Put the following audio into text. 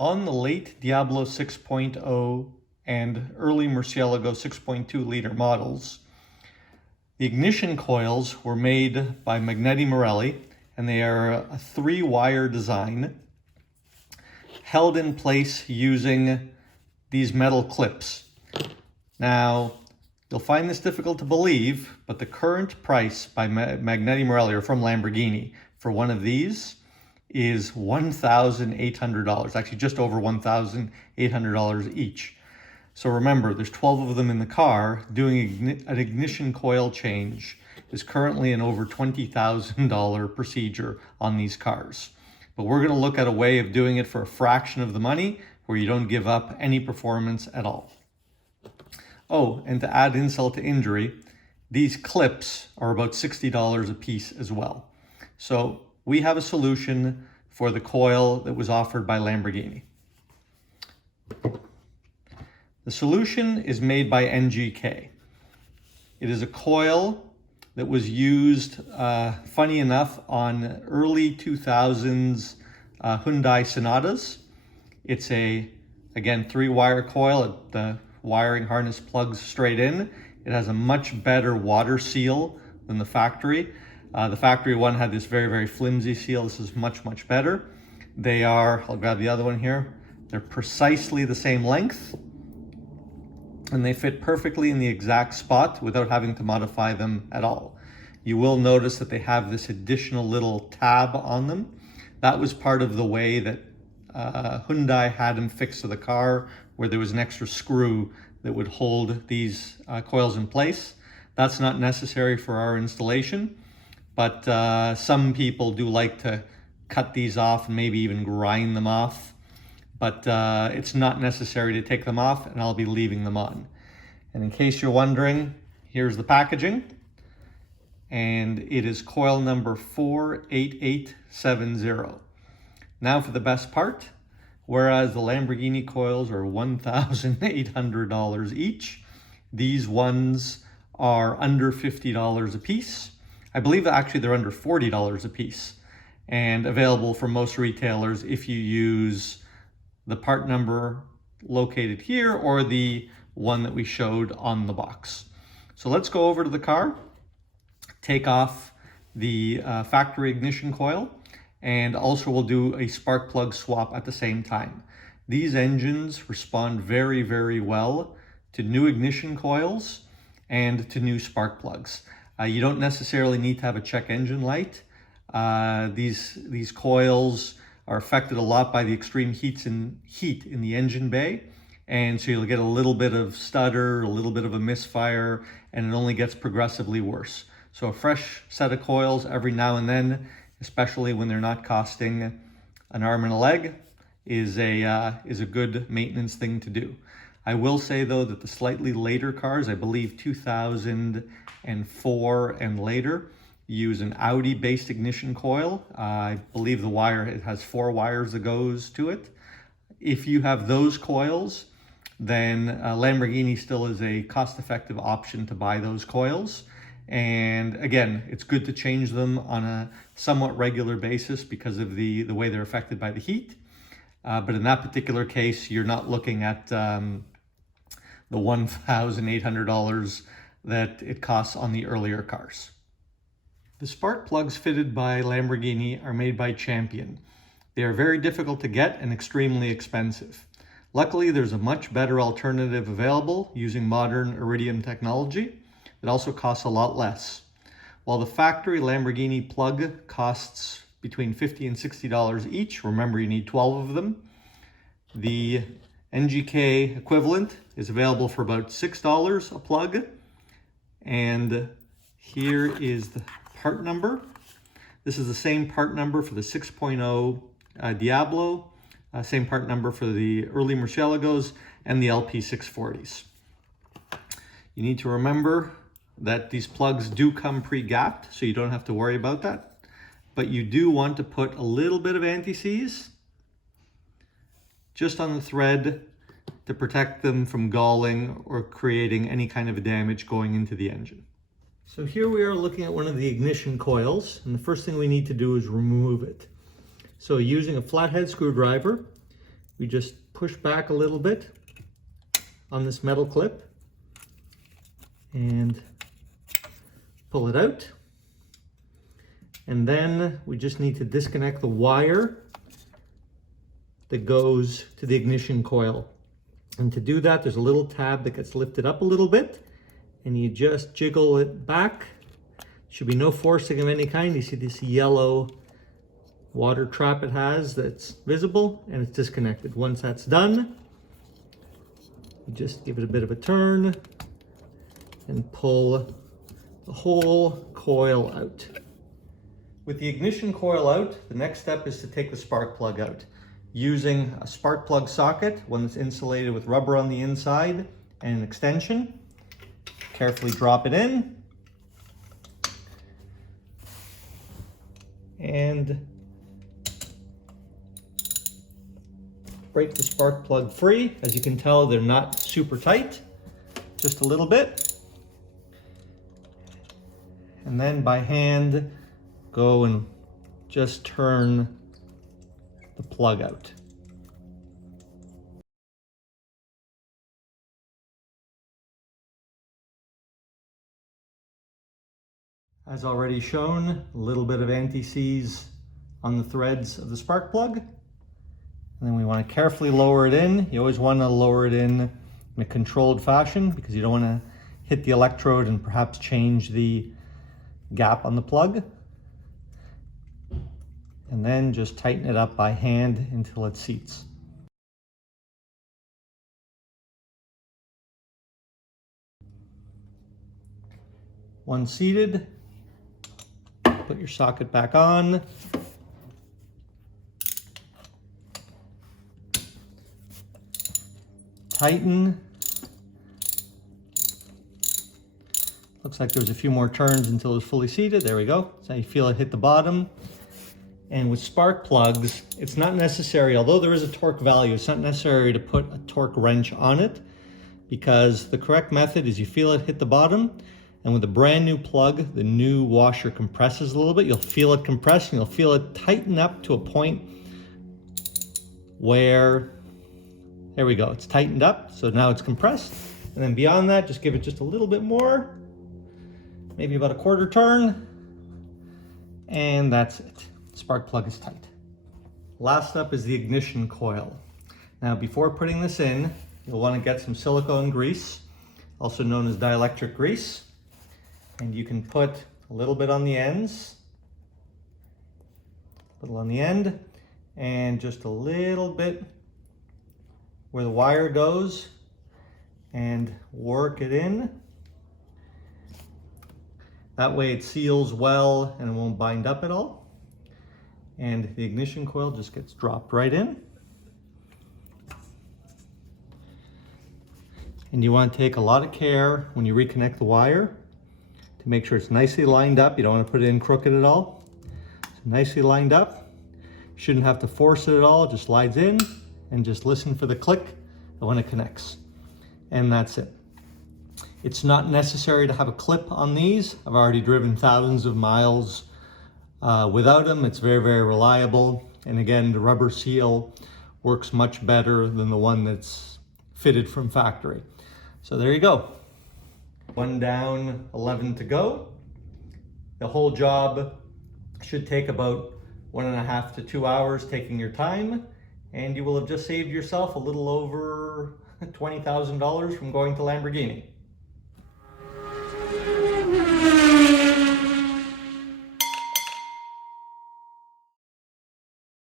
On the late Diablo 6.0 and early Murcielago 6.2 liter models, the ignition coils were made by Magneti Marelli, and they are a 3-wire design held in place using these metal clips. Now, you'll find this difficult to believe, but the current price by Magneti Marelli, or from Lamborghini, for one of these is $1,800, actually just over $1,800 each. So remember, there's 12 of them in the car. Doing an ignition coil change is currently an over $20,000 procedure on these cars. But we're going to look at a way of doing it for a fraction of the money where you don't give up any performance at all. Oh, and to add insult to injury, these clips are about $60 a piece as well. So we have a solution for the coil that was offered by Lamborghini. The solution is made by NGK. It is a coil that was used, funny enough, on early 2000s Hyundai Sonatas. It's again, 3-wire coil. The wiring harness plugs straight in. It has a much better water seal than the factory. The factory one had this very, very flimsy seal. This is much, much better. They are, I'll grab the other one here. They're precisely the same length, and they fit perfectly in the exact spot without having to modify them at all. You will notice that they have this additional little tab on them. That was part of the way that Hyundai had them fixed to the car, where there was an extra screw that would hold these coils in place. That's not necessary for our installation, but some people do like to cut these off and maybe even grind them off. But it's not necessary to take them off, and I'll be leaving them on. And in case you're wondering, here's the packaging. And it is coil number 48870. Now for the best part. Whereas the Lamborghini coils are $1,800 each, these ones are under $50 a piece. I believe that actually they're under $40 a piece, and available from most retailers if you use the part number located here or the one that we showed on the box. So let's go over to the car, take off the factory ignition coil, and also we'll do a spark plug swap at the same time. These engines respond very, very well to new ignition coils and to new spark plugs. You don't necessarily need to have a check engine light. These coils are affected a lot by the extreme heat in the engine bay, and so you'll get a little bit of stutter, a little bit of a misfire, and it only gets progressively worse. So a fresh set of coils every now and then, especially when they're not costing an arm and a leg, is a good maintenance thing to do. I will say though that the slightly later cars, I believe 2004 and later, use an Audi-based ignition coil. I believe the wire, it has 4 wires that goes to it. If you have those coils, then Lamborghini still is a cost-effective option to buy those coils. And again, it's good to change them on a somewhat regular basis because of the way they're affected by the heat. But in that particular case, you're not looking at the $1,800 that it costs on the earlier cars. The spark plugs fitted by Lamborghini are made by Champion. They are very difficult to get and extremely expensive. Luckily, there's a much better alternative available using modern iridium technology. It also costs a lot less. While the factory Lamborghini plug costs between $50 and $60 each, remember you need 12 of them, the NGK equivalent is available for about $6 a plug. And here is the part number. This is the same part number for the 6.0 Diablo, same part number for the early Murcielagos and the LP640s. You need to remember that these plugs do come pre-gapped, so you don't have to worry about that. But you do want to put a little bit of anti-seize just on the thread to protect them from galling or creating any kind of damage going into the engine. So here we are looking at one of the ignition coils, and the first thing we need to do is remove it. So using a flathead screwdriver, we just push back a little bit on this metal clip and pull it out. And then we just need to disconnect the wire that goes to the ignition coil. And to do that, there's a little tab that gets lifted up a little bit, and you just jiggle it back. Should be no forcing of any kind. You see this yellow water trap it has that's visible, and it's disconnected. Once that's done, you just give it a bit of a turn and pull the whole coil out. With the ignition coil out, the next step is to take the spark plug out. Using a spark plug socket, one that's insulated with rubber on the inside and an extension. Carefully drop it in. And break the spark plug free. As you can tell, they're not super tight, just a little bit. And then by hand, go and just turn the plug out. As already shown, a little bit of anti-seize on the threads of the spark plug. And then we want to carefully lower it in. You always want to lower it in a controlled fashion because you don't want to hit the electrode and perhaps change the gap on the plug. And then just tighten it up by hand until it seats. Once seated, put your socket back on. Tighten. Looks like there was a few more turns until it was fully seated. There we go. So you feel it hit the bottom. And with spark plugs, it's not necessary, although there is a torque value, it's not necessary to put a torque wrench on it, because the correct method is you feel it hit the bottom, and with a brand new plug, the new washer compresses a little bit. You'll feel it compress, and you'll feel it tighten up to a point where, there we go, it's tightened up, so now it's compressed. And then beyond that, just give it just a little bit more, maybe about a quarter turn, and that's it. Spark plug is tight. Last up is the ignition coil. Now, before putting this in, you'll want to get some silicone grease, also known as dielectric grease. And you can put a little bit on the ends, a little on the end, and just a little bit where the wire goes, and work it in. That way it seals well and it won't bind up at all. And the ignition coil just gets dropped right in. And you want to take a lot of care when you reconnect the wire to make sure it's nicely lined up. You don't want to put it in crooked at all. It's nicely lined up. You shouldn't have to force it at all. It just slides in, and just listen for the click when it connects. And that's it. It's not necessary to have a clip on these. I've already driven thousands of miles without them. It's very, very reliable. And again, the rubber seal works much better than the one that's fitted from factory. So there you go. 1 down, 11 to go. The whole job should take about 1.5 to 2 hours, taking your time, and you will have just saved yourself a little over $20,000 from going to Lamborghini.